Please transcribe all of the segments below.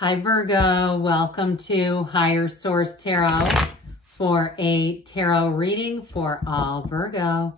Hi Virgo, welcome to Higher Source Tarot for a tarot reading for all Virgo.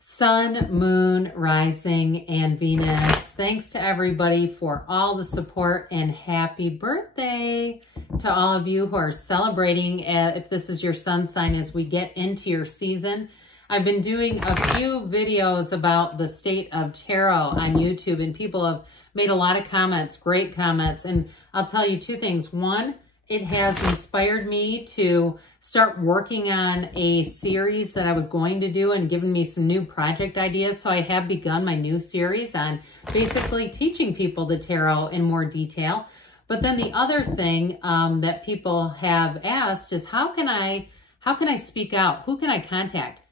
Sun, Moon, Rising, and Venus. Thanks to everybody for all the support and happy birthday to all of you who are celebrating if this is your sun sign as we get into your season. I've been doing a few videos about the state of tarot on YouTube and people have made a lot of comments, great comments. And I'll tell you two things. One, it has inspired me to start working on a series that I was going to do and given me some new project ideas. So I have begun my new series on basically teaching people the tarot in more detail. But then the other thing that people have asked is how can I speak out? Who can I contact?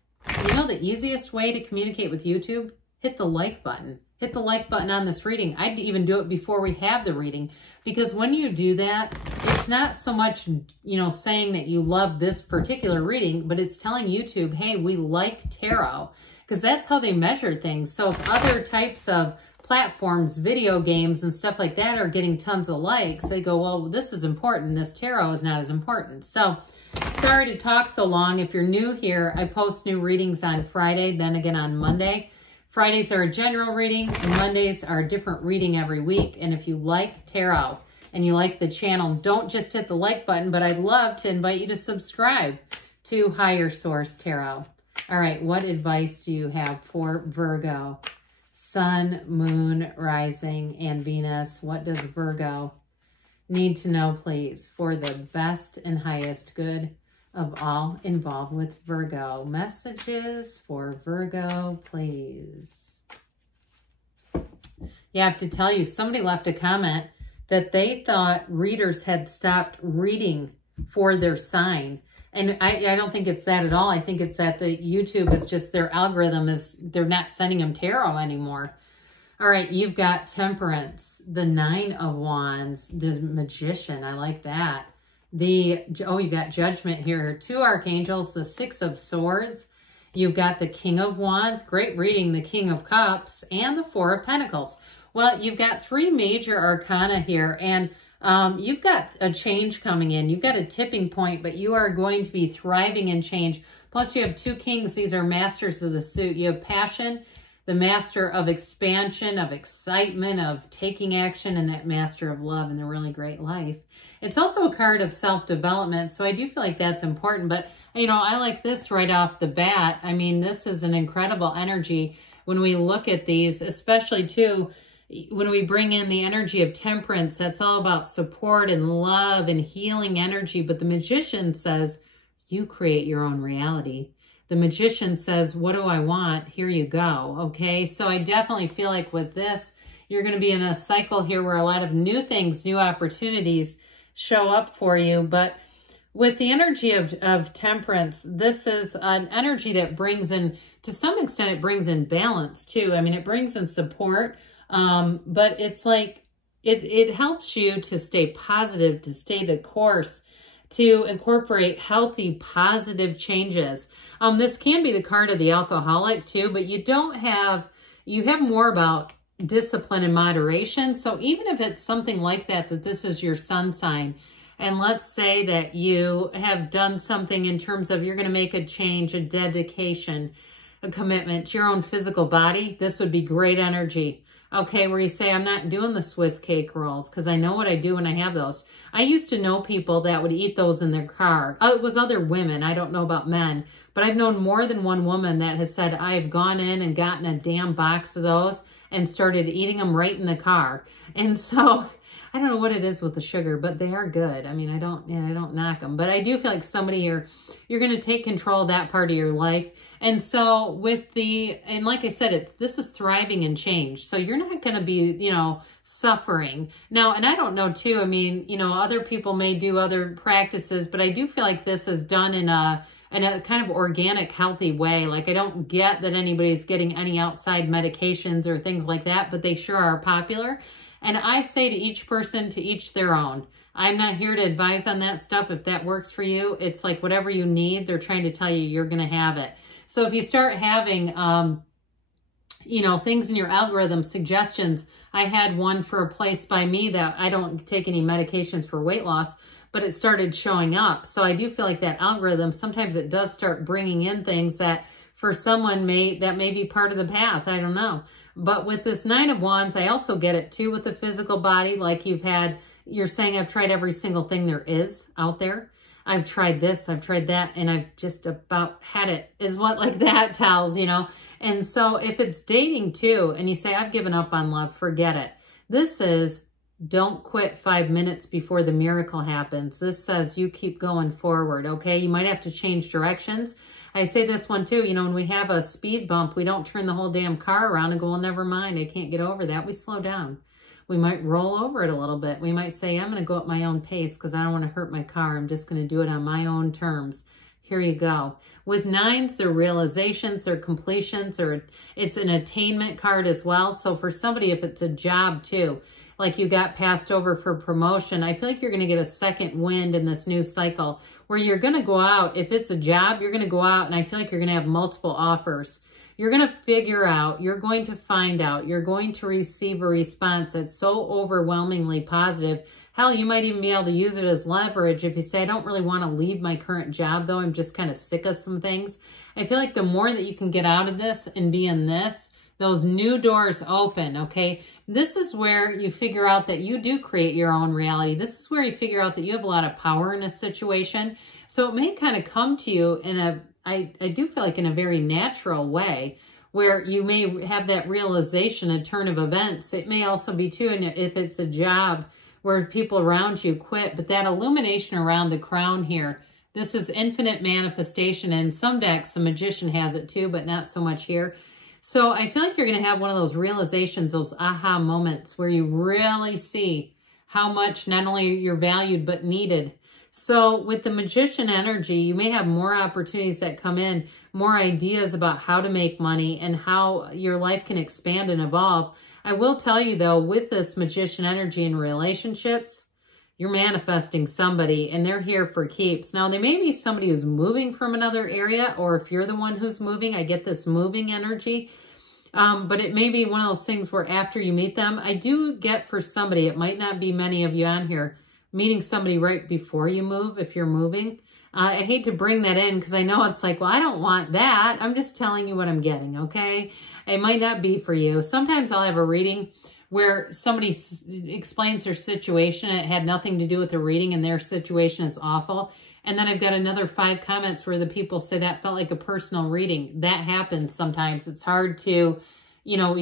You know the easiest way to communicate with YouTube? Hit the like button. Hit the like button on this reading. I'd even do it before we have the reading. Because when you do that, it's not so much, saying that you love this particular reading, but it's telling YouTube, hey, we like tarot. Because that's how they measure things. So if other types of platforms, video games, and stuff like that are getting tons of likes, they go, well, this is important. This tarot is not as important. So sorry to talk so long. If you're new here, I post new readings on Friday, then again on Monday. Fridays are a general reading, and Mondays are a different reading every week. And if you like tarot and you like the channel, don't just hit the like button, but I'd love to invite you to subscribe to Higher Source Tarot. All right, what advice do you have for Virgo? Sun, Moon, Rising, and Venus. What does Virgo need to know, please, for the best and highest good of all involved with Virgo? Messages for Virgo, please. Yeah, I have to tell you, somebody left a comment that they thought readers had stopped reading for their sign. And I don't think it's that at all. I think it's that the YouTube is just, their algorithm is, they're not sending them tarot anymore. All right, you've got Temperance, the Nine of Wands, the Magician. I like that. You got Judgment here. Two Archangels, the Six of Swords. You've got the King of Wands. Great reading, the King of Cups, and the Four of Pentacles. Well, you've got three major arcana here, and you've got a change coming in. You've got a tipping point, but you are going to be thriving in change. Plus, you have two kings. These are masters of the suit. You have Passion, the master of expansion, of excitement, of taking action, and that master of love and the really great life. It's also a card of self-development, so I do feel like that's important. But, I like this right off the bat. I mean, this is an incredible energy when we look at these, especially, too, when we bring in the energy of Temperance. That's all about support and love and healing energy. But the Magician says, you create your own reality. The Magician says, what do I want? Here you go. Okay. So I definitely feel like with this, you're going to be in a cycle here where a lot of new things, new opportunities show up for you. But with the energy of Temperance, this is an energy that brings in, to some extent, it brings in balance too. I mean, it brings in support, but it's like, it helps you to stay positive, to stay the course, to incorporate healthy, positive changes. This can be the card of the alcoholic too, but you have more about discipline and moderation. So even if it's something like that this is your sun sign, and let's say that you have done something in terms of you're going to make a change, a dedication, a commitment to your own physical body, this would be great energy. Okay, where you say, I'm not doing the Swiss cake rolls because I know what I do when I have those. I used to know people that would eat those in their car. It was other women. I don't know about men. But I've known more than one woman that has said, I've gone in and gotten a damn box of those and started eating them right in the car. And so I don't know what it is with the sugar, but they are good. I mean, I don't knock them. But I do feel like somebody here, you're going to take control of that part of your life. And so and like I said, this is thriving and change. So you're not going to be, suffering. Now, and I don't know too, I mean, other people may do other practices, but I do feel like this is done in a kind of organic, healthy way. Like I don't get that anybody's getting any outside medications or things like that, but they sure are popular. And I say to each person, to each their own. I'm not here to advise on that stuff. If that works for you, it's like whatever you need, they're trying to tell you you're going to have it. So if you start having, things in your algorithm, suggestions I had one for a place by me that I don't take any medications for weight loss, but it started showing up. So I do feel like that algorithm, sometimes it does start bringing in things that for someone that may be part of the path. I don't know. But with this Nine of Wands, I also get it too with the physical body. Like you're saying, I've tried every single thing there is out there. I've tried this, I've tried that, and I've just about had it, is what like that tells, you know. And so if it's dating too, and you say, I've given up on love, forget it. This is, don't quit 5 minutes before the miracle happens. This says you keep going forward, okay? You might have to change directions. I say this one too, you know, when we have a speed bump, we don't turn the whole damn car around and go, well, never mind, I can't get over that. We slow down. We might roll over it a little bit. We might say, I'm going to go at my own pace because I don't want to hurt my car. I'm just going to do it on my own terms. Here you go. With nines, they're realizations, they're completions, or it's an attainment card as well. So for somebody, if it's a job too, like you got passed over for promotion, I feel like you're going to get a second wind in this new cycle where you're going to go out. If it's a job, you're going to go out, and I feel like you're going to have multiple offers. You're going to figure out, you're going to find out, you're going to receive a response that's so overwhelmingly positive. Hell, you might even be able to use it as leverage if you say, I don't really want to leave my current job though, I'm just kind of sick of some things. I feel like the more that you can get out of this and be in this, those new doors open, okay? This is where you figure out that you do create your own reality. This is where you figure out that you have a lot of power in a situation. So it may kind of come to you in a, I do feel like in a very natural way, where you may have that realization, a turn of events. It may also be too, and if it's a job where people around you quit, but that illumination around the crown here, this is infinite manifestation. And some decks, the Magician has it too, but not so much here. So I feel like you're going to have one of those realizations, those aha moments where you really see how much not only you're valued, but needed. So with the Magician energy, you may have more opportunities that come in, more ideas about how to make money and how your life can expand and evolve. I will tell you though, with this Magician energy in relationships, you're manifesting somebody and they're here for keeps. Now, they may be somebody who's moving from another area, or if you're the one who's moving, I get this moving energy. But it may be one of those things where after you meet them, I do get for somebody, it might not be many of you on here, meeting somebody right before you move, if you're moving. I hate to bring that in because I know it's like, well, I don't want that. I'm just telling you what I'm getting, okay? It might not be for you. Sometimes I'll have a reading where somebody explains their situation and it had nothing to do with the reading and their situation is awful. And then I've got another 5 comments where the people say that felt like a personal reading. That happens sometimes. It's hard to, you know,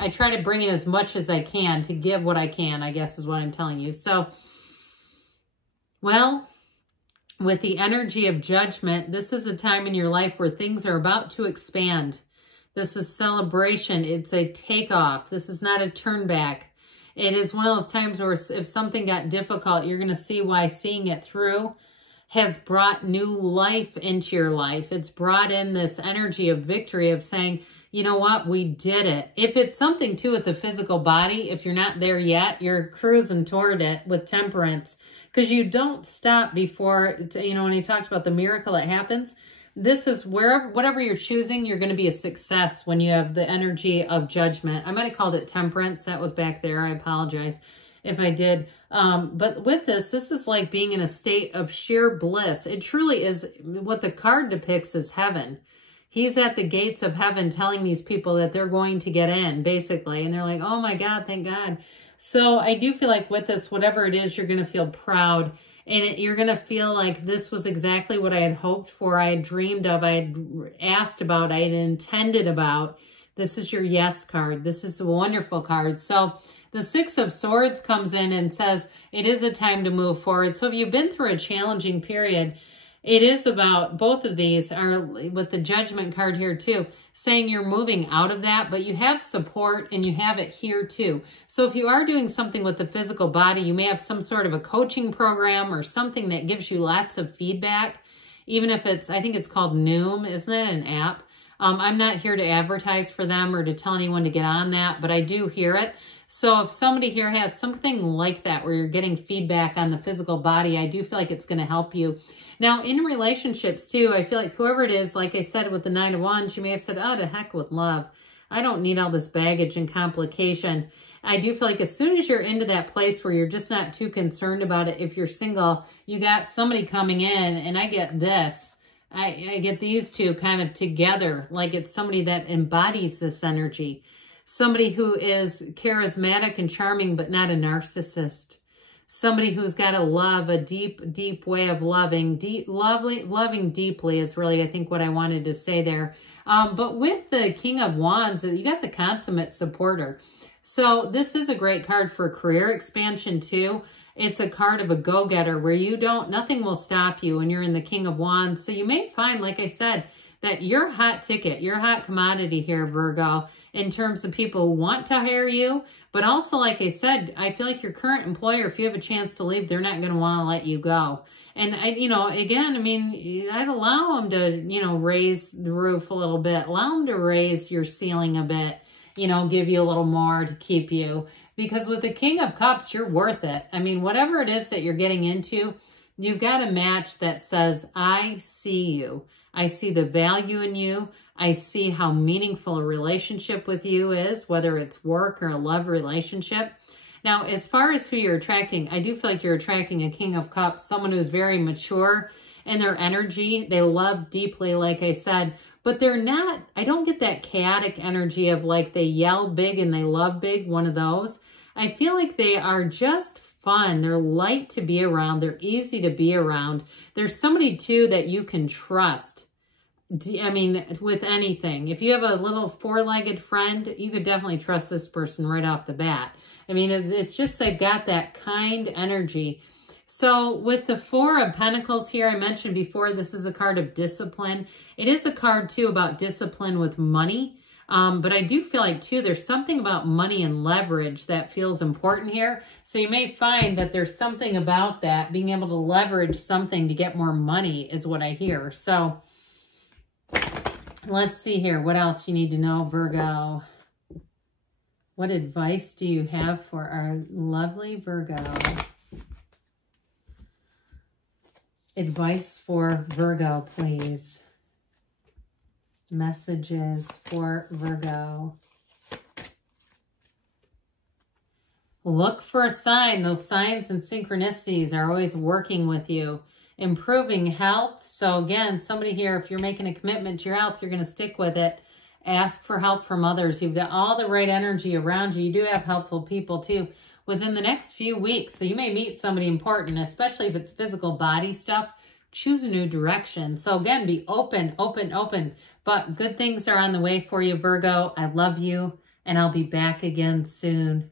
I try to bring in as much as I can to give what I can, I guess is what I'm telling you. So, well, with the energy of judgment, this is a time in your life where things are about to expand. This is celebration. It's a takeoff. This is not a turn back. It is one of those times where if something got difficult, you're going to see why seeing it through has brought new life into your life. It's brought in this energy of victory of saying, you know what, we did it. If it's something too with the physical body, if you're not there yet, you're cruising toward it with temperance. Because you don't stop before, you know, when he talks about the miracle that happens, this is whatever you're choosing, you're going to be a success when you have the energy of judgment. I might have called it temperance. That was back there. I apologize if I did. But with this is like being in a state of sheer bliss. It truly is. What the card depicts is heaven. He's at the gates of heaven telling these people that they're going to get in, basically. And they're like, oh my God, thank God. So I do feel like with this, whatever it is, you're going to feel proud. And you're going to feel like this was exactly what I had hoped for, I had dreamed of, I had asked about, I had intended about. This is your yes card. This is a wonderful card. So the 6 of Swords comes in and says it is a time to move forward. So if you've been through a challenging period, it is about, both of these are with the Judgment card here too, saying you're moving out of that, but you have support and you have it here too. So if you are doing something with the physical body, you may have some sort of a coaching program or something that gives you lots of feedback, even if it's, I think it's called Noom, isn't it an app? I'm not here to advertise for them or to tell anyone to get on that, but I do hear it. So if somebody here has something like that where you're getting feedback on the physical body, I do feel like it's going to help you. Now, in relationships too, I feel like whoever it is, like I said with the 9 of Wands, you may have said, oh, to heck with love. I don't need all this baggage and complication. I do feel like as soon as you're into that place where you're just not too concerned about it, if you're single, you got somebody coming in, and I get this. I get these two kind of together, like it's somebody that embodies this energy. Somebody who is charismatic and charming, but not a narcissist. Somebody who's got a deep, deep way of loving. Loving deeply is really, I think, what I wanted to say there. But with the King of Wands, you got the consummate supporter. So this is a great card for career expansion too. It's a card of a go-getter where nothing will stop you when you're in the King of Wands. So you may find, like I said, that you're a hot ticket, you're a hot commodity here, Virgo, in terms of people who want to hire you. But also, like I said, I feel like your current employer, if you have a chance to leave, they're not going to want to let you go. And, again, I mean, I'd allow them to, raise the roof a little bit. Allow them to raise your ceiling a bit, give you a little more to keep you. Because with the King of Cups, you're worth it. I mean, whatever it is that you're getting into, you've got a match that says, I see you. I see the value in you. I see how meaningful a relationship with you is, whether it's work or a love relationship. Now, as far as who you're attracting, I do feel like you're attracting a King of Cups, someone who's very mature in their energy. They love deeply, like I said, but they're not, I don't get that chaotic energy of like they yell big and they love big, one of those. I feel like they are just fun. They're light to be around. They're easy to be around. There's somebody too that you can trust. I mean, with anything. If you have a little four-legged friend, you could definitely trust this person right off the bat. I mean, it's just they've got that kind energy. So with the Four of Pentacles here, I mentioned before, this is a card of discipline. It is a card too about discipline with money. But I do feel like too, there's something about money and leverage that feels important here. So you may find that there's something about that, being able to leverage something to get more money is what I hear. So let's see here. What else you need to know, Virgo? What advice do you have for our lovely Virgo? Advice for Virgo, please. Messages for Virgo. Look for a sign. Those signs and synchronicities are always working with you. Improving health. So again, somebody here, if you're making a commitment to your health, you're going to stick with it. Ask for help from others. You've got all the right energy around you. You do have helpful people too within the next few weeks. So you may meet somebody important, especially if it's physical body stuff. Choose a new direction. So again, be open, open, open. But good things are on the way for you, Virgo. I love you, and I'll be back again soon.